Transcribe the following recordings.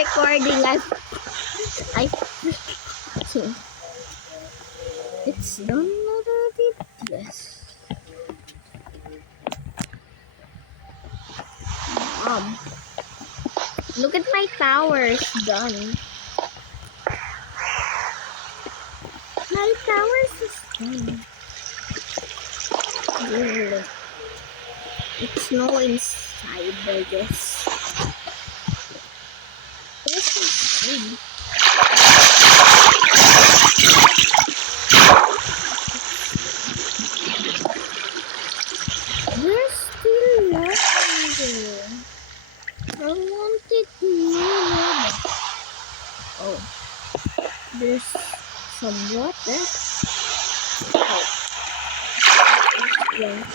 recording. It's done already. Yes. Look at my tower. It's done. My tower is done. Really. It's no inside, I guess. Where's inside? There's still nothing. I wanted more. Oh, there's some water. Oh, yes.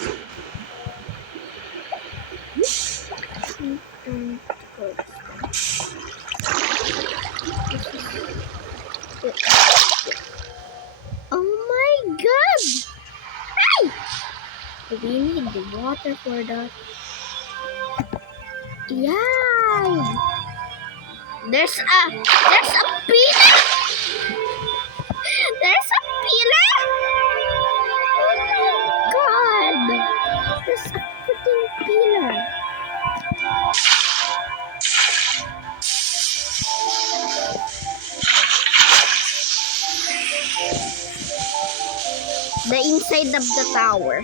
Oh my god! Hey! We need the water for that. Yeah! There's a pillar! There's a pillar! Oh my god! There's a freaking pillar! The inside of the tower.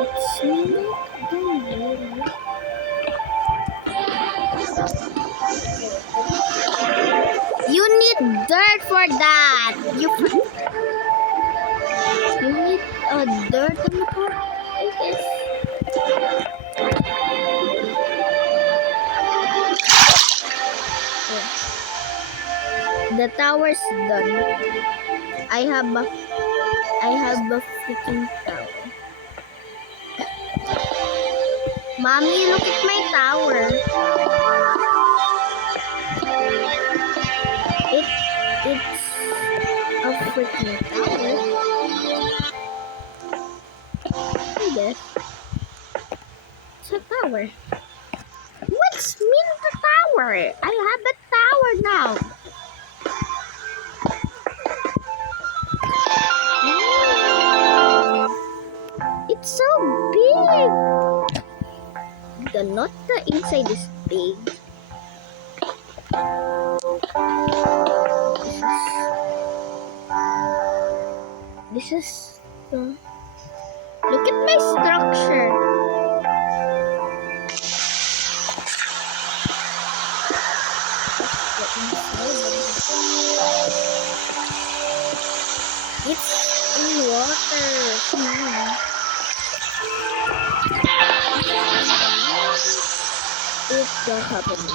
It's not done. You need dirt for that. You need a dirt on the top, I guess. Yeah. The tower's done. I have a freaking tower. Mommy, look at my tower. It's a freaking tower. I guess. It's a tower. What's mean the tower? I have a tower now. It's so big. Not the inside is big. This is the. Look at my structure. It's in water. It's not happening.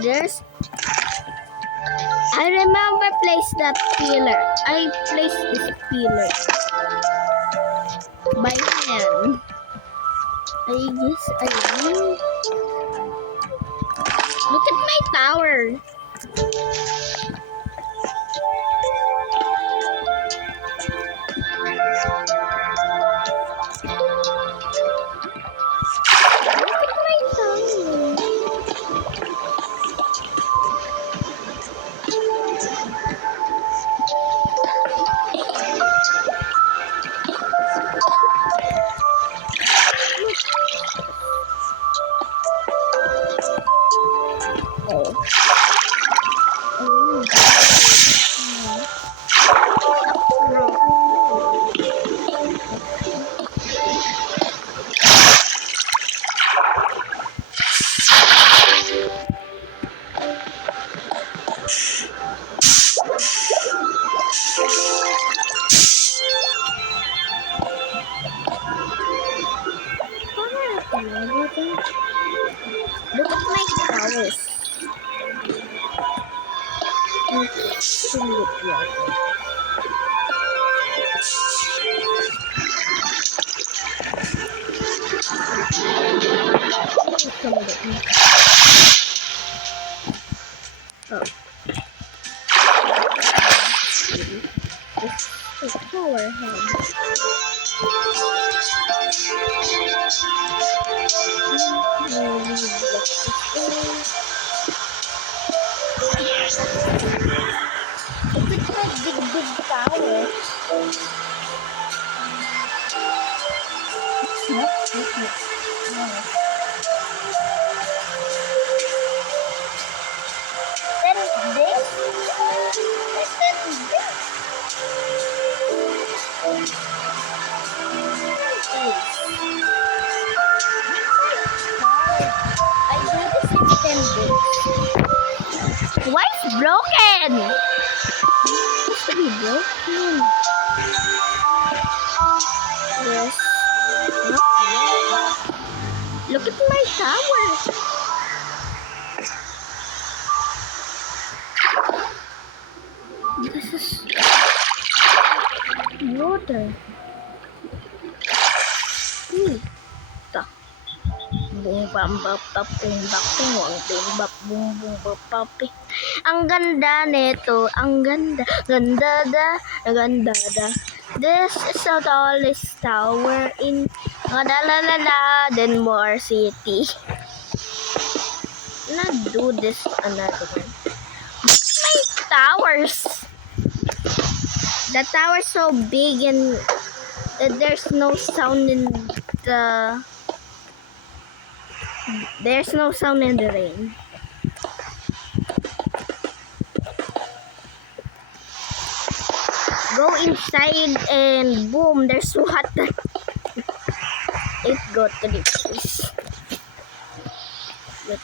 There's. I remember place that pillar. I placed this pillar by hand. I guess I will. Look at my tower. Look at my towers. Oh. tower have? Look at my big tower. Not this one. No. Then this. And then this. I do this in 10 days. Why is broken? It's to be broken. Yes. Not yet. Look at my tower. This is water. Boom bam bap bap boom bap boom boom bap boom boom bap papi. Ang ganda nito, ang ganda, ganda da, ganda da. This is the tallest tower in la la la la Denmore City. Let's do this another one. My towers. The tower's so big and there's no sound in the rain. Go inside and boom, there's water. It got to the place. But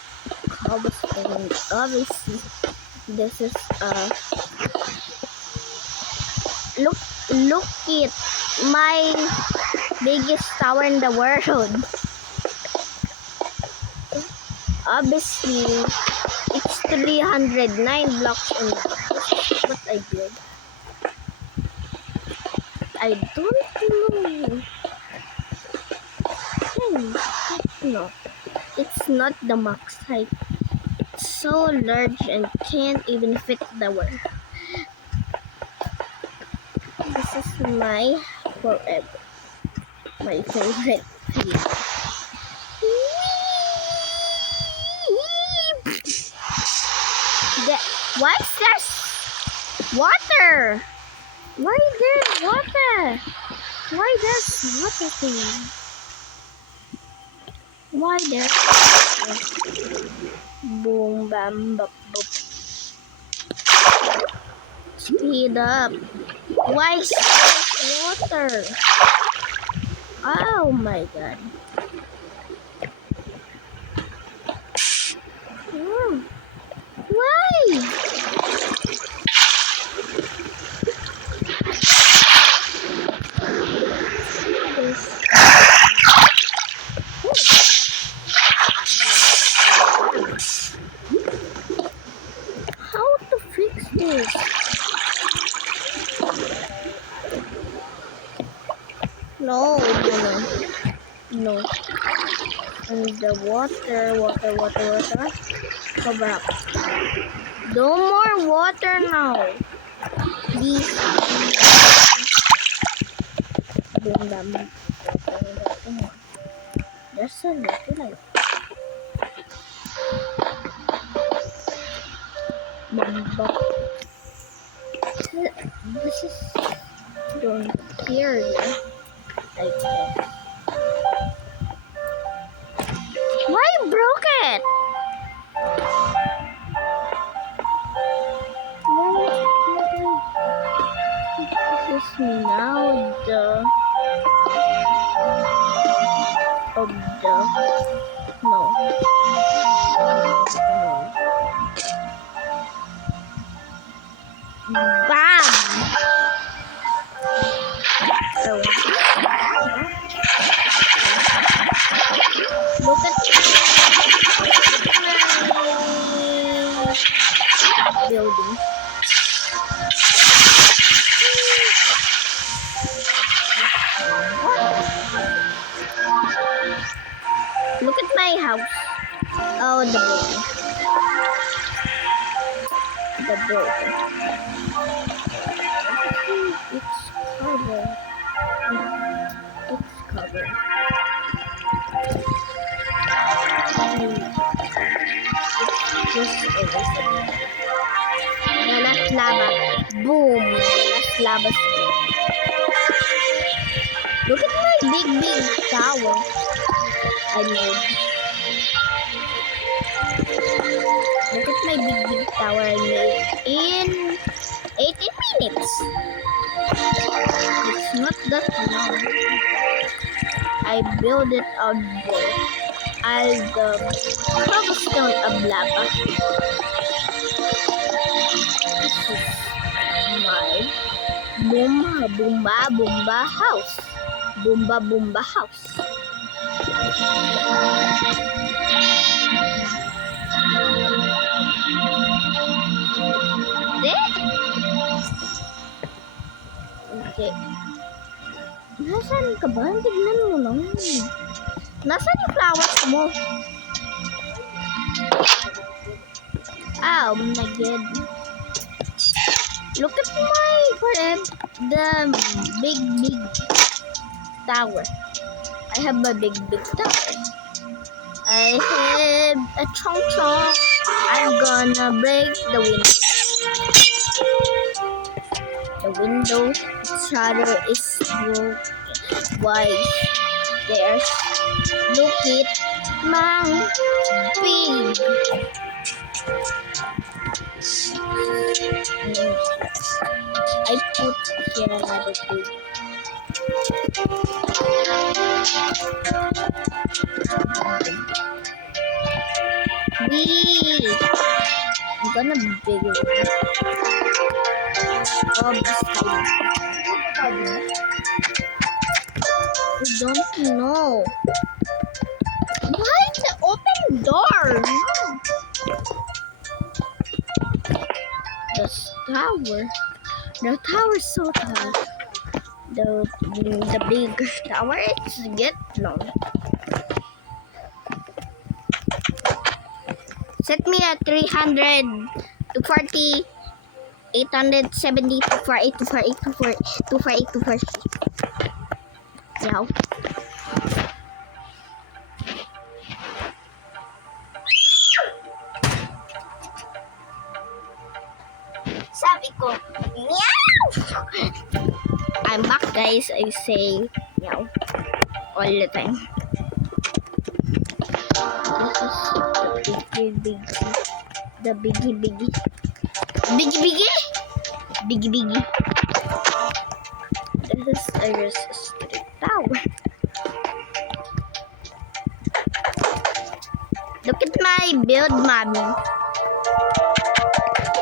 obviously this is look it, my biggest tower in the world. Obviously, it's 309 blocks in what I did. I don't know. No, it's not the max height. It's so large and can't even fit the word. This is my forever. My favorite video. Why is there water? Why there's water? Why there's water thing? Why there's water? Boom bam bop bop. Speed up. Why is there water? Oh my god. Why? How to fix this? No. And the water. Cover up. No more water now. Please. Boom bam. There's a little like this is don't hear you. Like that. Why broke it? This is now the no. Bam! So, look at my building. Look at my house. Oh, the building. lava stream. Look at my big tower I made. Look at my big tower I made in 18 minutes. It's not that long. I build it out there. I'll the cobblestone of lava. This is my Boomba house. Boomba house. Okay. Nasaan ka ba? Tignan mo lang. Nasaan yung flowers mo? Oh my god. Look at my friend. The big tower. I have a big tower. I have a chong. I'm gonna break the window. The window shutter is broken. Why? There's look at my big. I put here another thing. I'm gonna big it. Oh, I don't know. Why the open door? The tower. The tower is so tall. The big tower is get long. Set me at 300 to 40, 870 to 48 to 48 to 48 to 40. Yeah. Sabi ko, meow! I'm back, guys. I say meow all the time. This is the biggie. This is a street tower. Look at my build, mommy.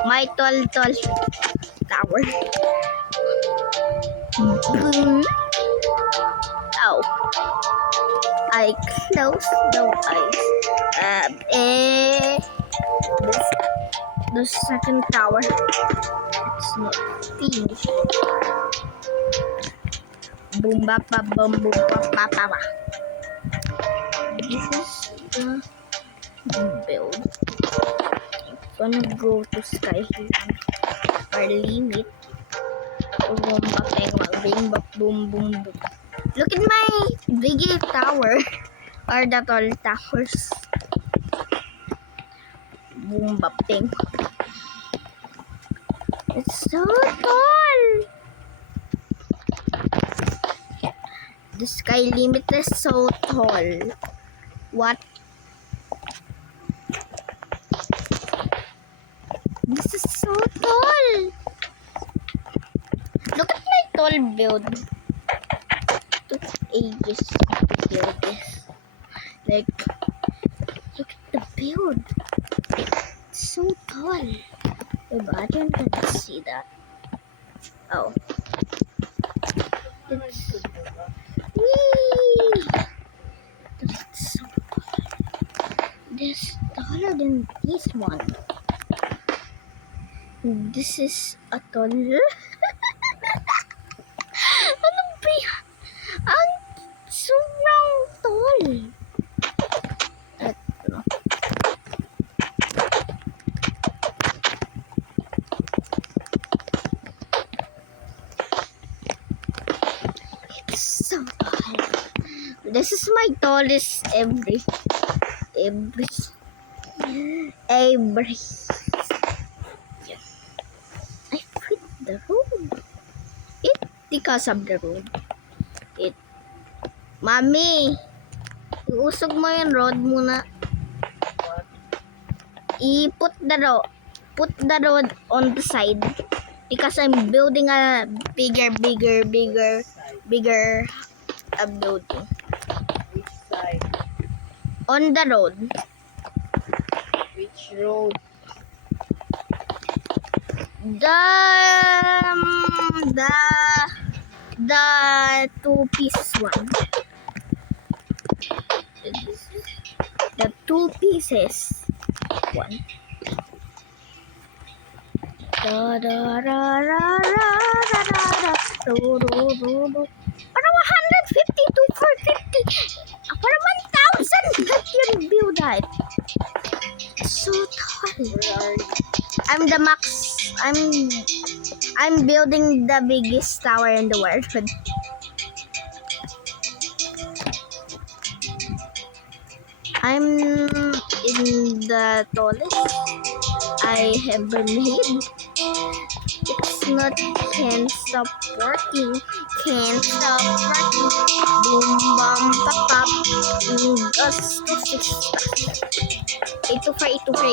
My tall tower. Boom. Oh. I close the eyes. The second tower. It's not finished. Boom ba ba boom boom ba ba ba. This is the build. I'm gonna go to Sky Hill or limit. Boom. Look at my big tower or the tall towers. Boom baping. It's so tall. The sky limit is so tall. What? This is so tall. Look at my tall build. Took ages to build this. Like, look at the build. It's so tall. Imagine can see that. Oh. It's wee. That's so tall. This taller than this one. This is a tall. Ano ba yan? Ang sobrang tall. So tall. This is my tallest every. I quit the room. because of the road. Mami, iusog mo yung road muna. Put the road on the side because I'm building a bigger building. Which side? On the road. Which road? The two pieces one. The two pieces one. Da da da da da da da do do do do. Para 150 to 450. Para 1,000 that you build that. So tall. Where are you? I'm the max. I'm building the biggest tower in the world. I'm in the tallest I ever made. It's not can't stop working. Can't stop working. Boom bum pop pop. Us to six. 824.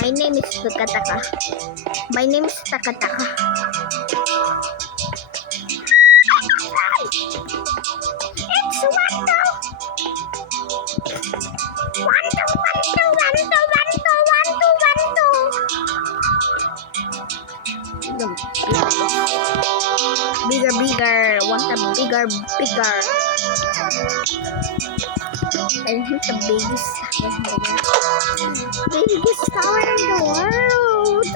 My name is Takataka. My name is Takataka. It's Wando. Bigger. Want a bigger. I hit the biggest tower in the world.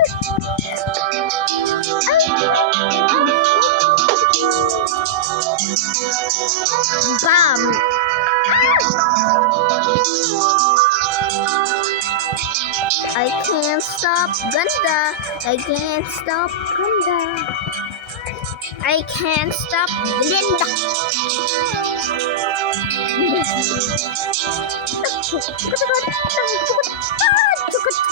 Bam! I can't stop Ganda. I can't stop Ganda. I can't stop Linda. Look at my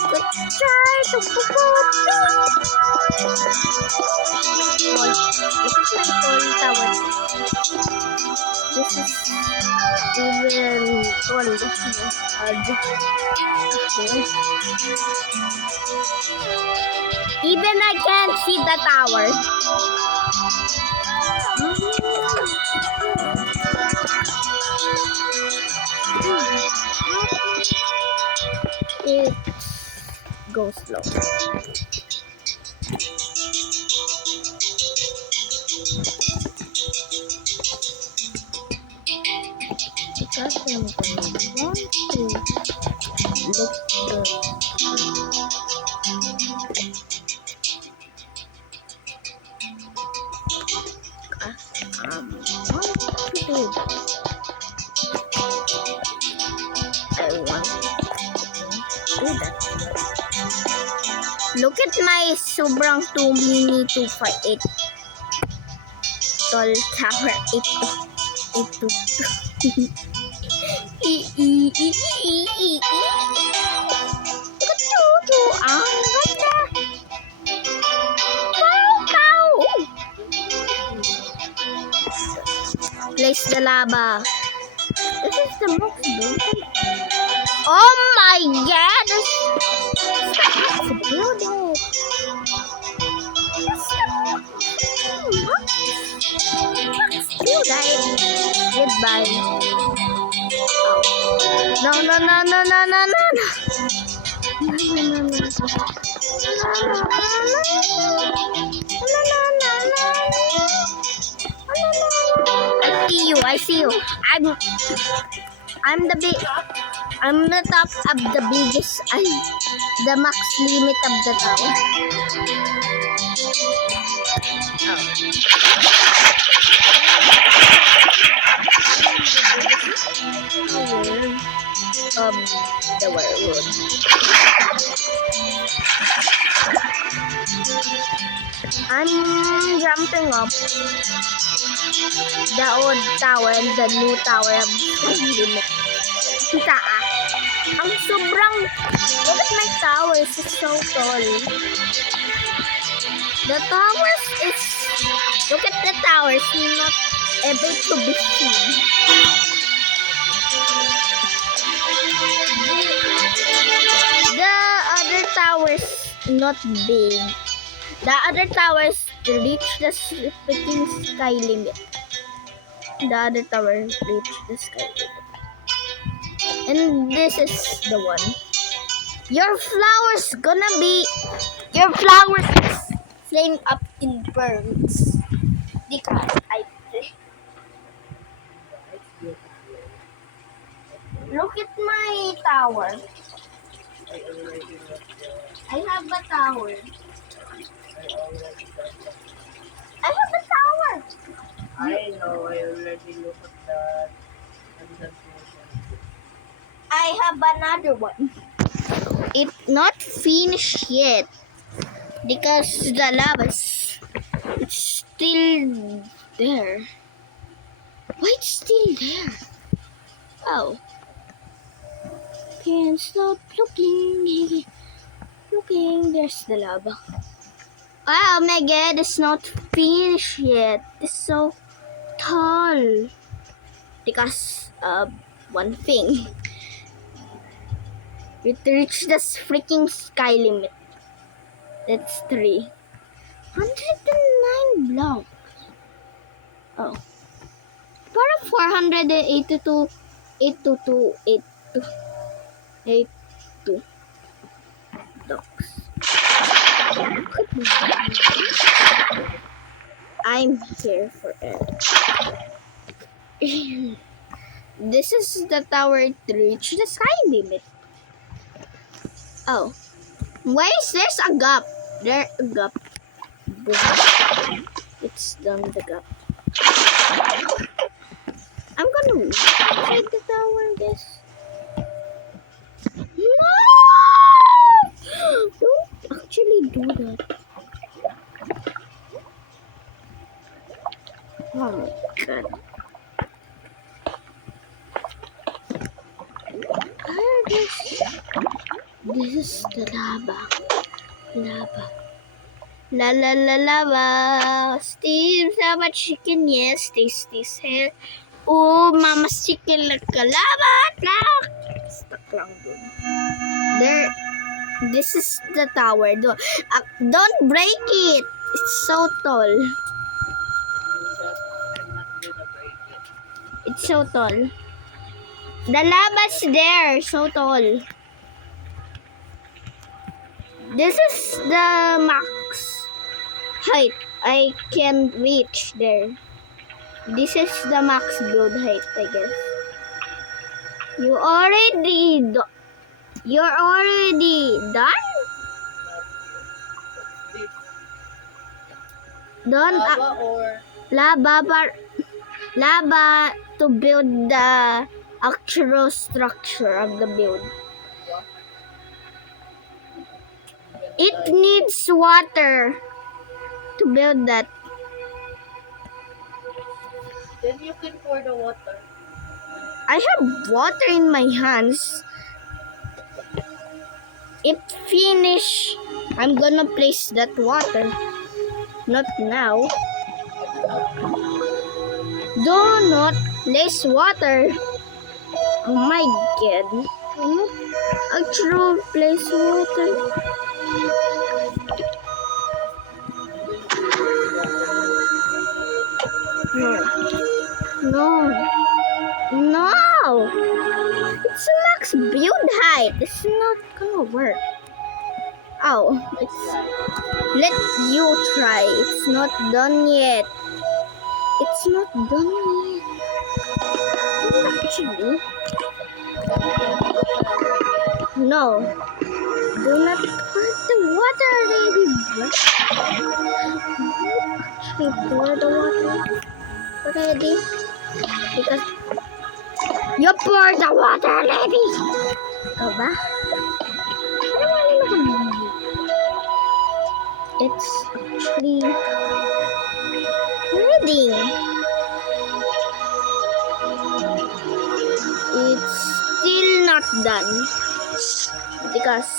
tall tower. This is even tall. Even I can't see the tower. It goes slow. Because I'm going to look good. What to do? I want to do that. Look at my sobrang 2 mini 248 tall tower 822. Ang ganda. Place the lava. This is the most broken. Oh my god! Let's build it. Build it. Goodbye. No. I see you. I'm the top of the biggest. The max limit of the tower. Of the world. I'm jumping up the old tower and the new tower of the limit. Kita ang sobrang, look at my tower, it's so tall. The towers is, look at the towers, not able to be seen. The other towers not big. The other towers reach the freaking sky limit. The other tower reach the sky limit. And this is the one. Your flowers is flame up in burns. Because I look at my tower. I already looked there. I have a tower. I already done that. I have a tower. I know, I already looked at that. And that's motion. I have another one. It's not finished yet because the lava's it's still there. Why it's still there? Oh. Can't stop looking. Looking, there's the lava. Oh my god, it's not finished yet. It's so tall. Because one thing. It reached the freaking sky limit. That's 309 blocks. Oh. Para 482, 822, 82 blocks. I'm here for it. This is the tower to reach the sky limit. Oh. Why is there's a gap? There a gap. Boom. It's done the gap. I'm gonna move inside the tower, I guess. No! Don't actually do that. Oh my god. This is the lava. Lava. La la la lava. Steve, Lava chicken, yes, tasty hair. Oh, Mama's chicken like a lava. Stuck lang dun. There. This is the tower. Don't break it. It's so tall. I'm not gonna break it. It's so tall. The lava's there. So tall. This is the max height I can reach there. This is the max build height, I guess. You're already done? This Done? lava or Lava to build the actual structure of the build. It needs water to build that. then you can pour the water. I have water in my hands. If finish, I'm gonna place that water. Not now. Do not place water. Oh my god. I true place water. No. It's max build height. It's not gonna work. Oh, let you try. It's not done yet. It's not done yet. Actually, no. Do not put the water, lady. Actually, pour the water already. Because you pour the water, lady. Ikaw ba? It's actually ready. It's still not done because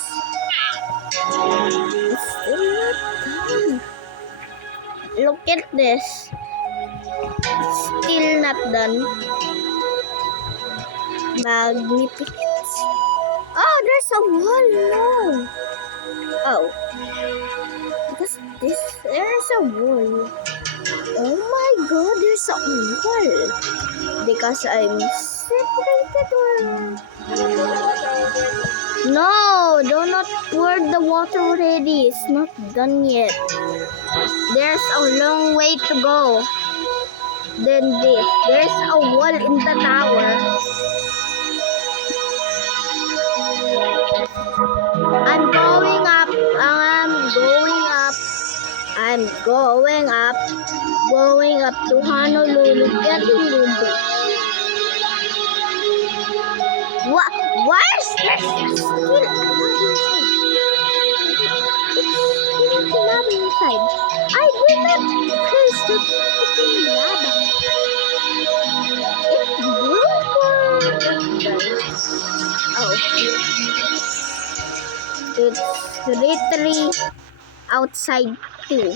it's still not done. Look at this. Still not done. Magnificent. Oh, there's a wall. No. Oh. Because there's a wall. Oh my god, there's a wall. Because I'm separated or... No, do not pour the water already. It's not done yet. There's a long way to go. Then this. There's a wall in the tower. I'm going up. I'm going up. I'm going up. Going up to Honolulu. Getting Lulu. What? Why is there still lava inside? I did not place the freaking lava. Oh. It's literally outside too.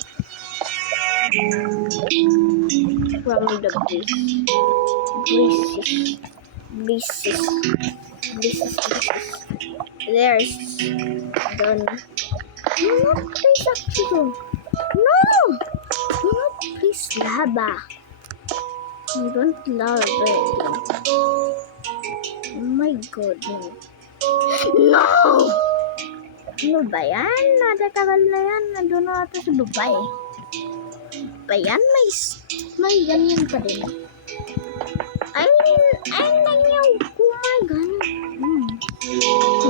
From the breezes. There's done. Do not place actually. No! Do not place lava. You don't love it. Oh my god, no. No! Ano ba yan? Natatagal na yan. Nandun na ito sa Dubai. Ba yan? May ganyan pa din. Ay, nanyaw. Oh my god.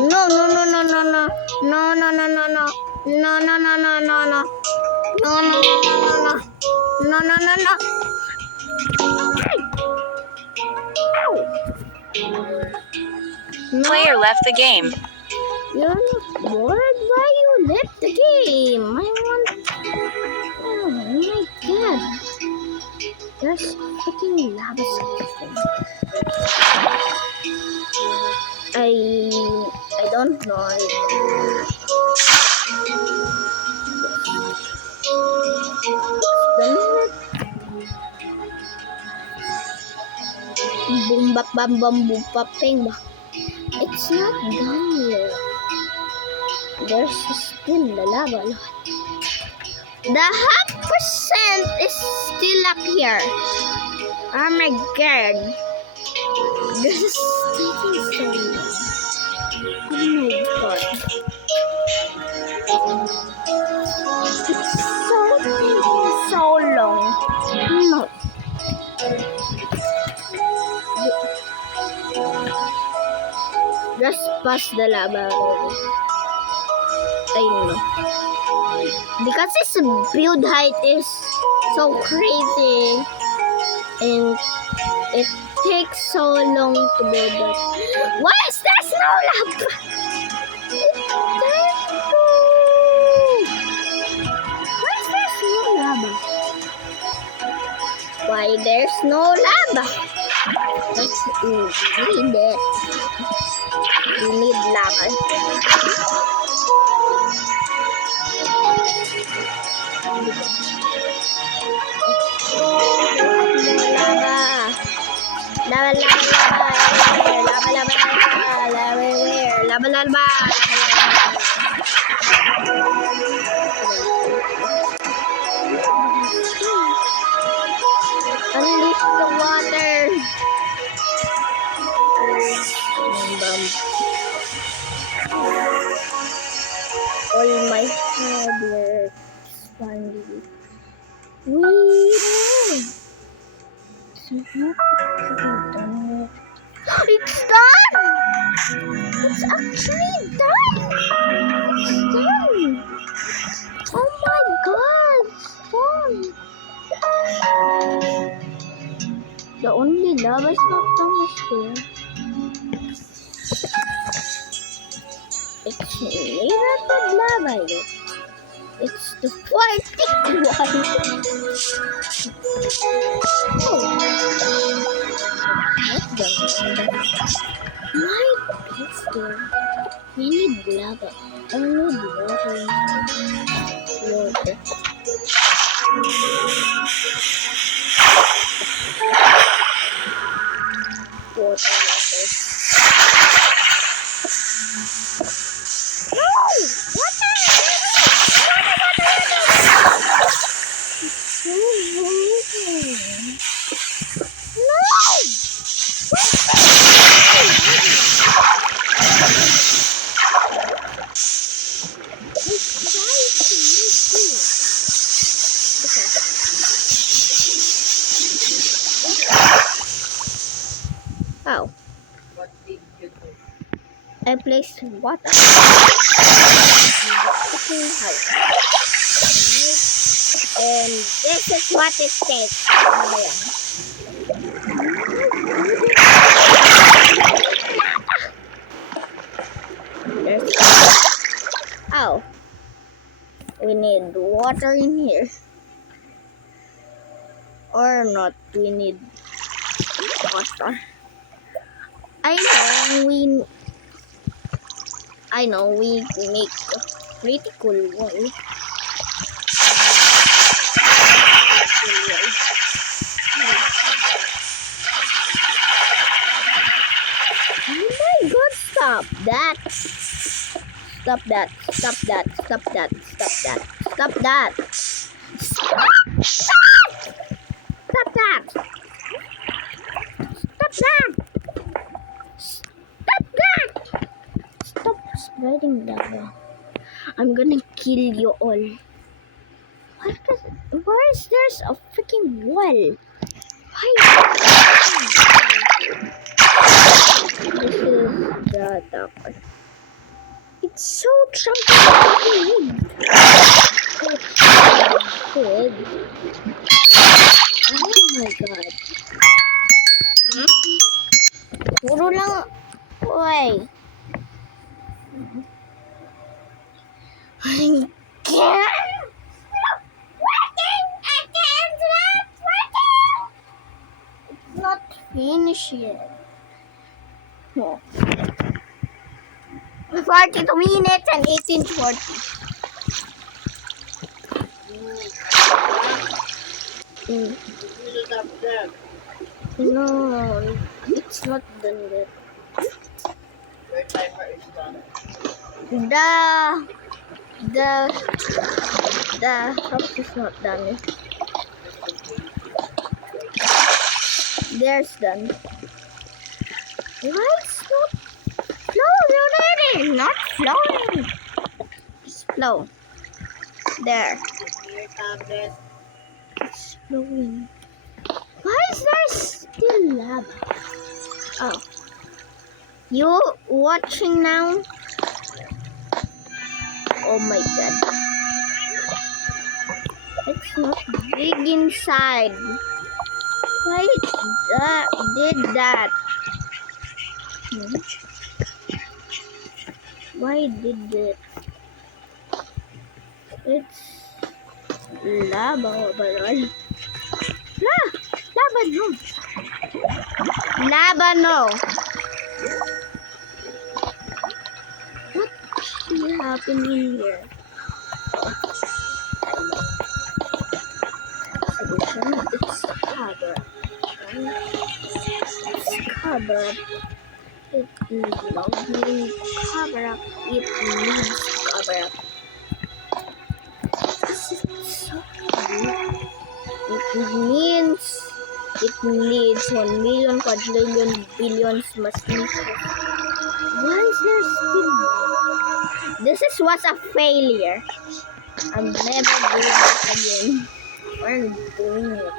No. Player left the game. You're not bored? Why you left the game? I want... Oh my god. There's freaking lava something. I don't know. Boom bap bam bam boom bap ping ba. It's not done yet. There's still the lava. The 0.5% is still up here. Oh my god. This is taking so long. Oh my god. It's taking so long. No. Just pass the lava already. I know. Because its build height is so crazy and it takes so long to build that. Why is there no lava? Why is there no lava? Why there's no lava? Let's need it. We need lava. Lava. Unleash the water. All my hard work finally. It's done! It's actually done! It's done! Oh my god! It's done! The only lava is not done is here. It's made up of lava yet. It's the 41 one. Oh. That's done. My pistol. We need lava. I need water. Oh, What did you do? I placed water. Cooking house. And this is what it takes. Oh, yeah. There's oh, we need water in here. Or not, we need water. I know we make a pretty cool wall. Oh my god, stop that. Stop that. Stop that. Stop that. Stop that. Stop that. Stop that. Stop that. Stop that. Stop spreading lava. I'm gonna kill you all. Why is there a freaking wall? Why? This is the attacker. It's so chunky. Good. Oh my god. Puro lang. Why? I can't. Not finished yet. No. 42 minutes and 18:40. You should have them. No, it's not done yet. Your timer is done. The house is not done yet. There's done. Why it's not flowing? Not flowing. It's flow. There. Your tablet. It's flowing. Why is there still lava? Oh. You watching now? Oh my god. It's not big inside. Why did that? Why did it? It's lava overall. Lava no. Lava no. What actually happened in here? Solution. It's cover. It's cover. It needs lovely cover up. It needs cover up. This is so good. It needs 1 million quadrillion billions masses. Why is there still? This was a failure. I'm never doing this again. We're doing it.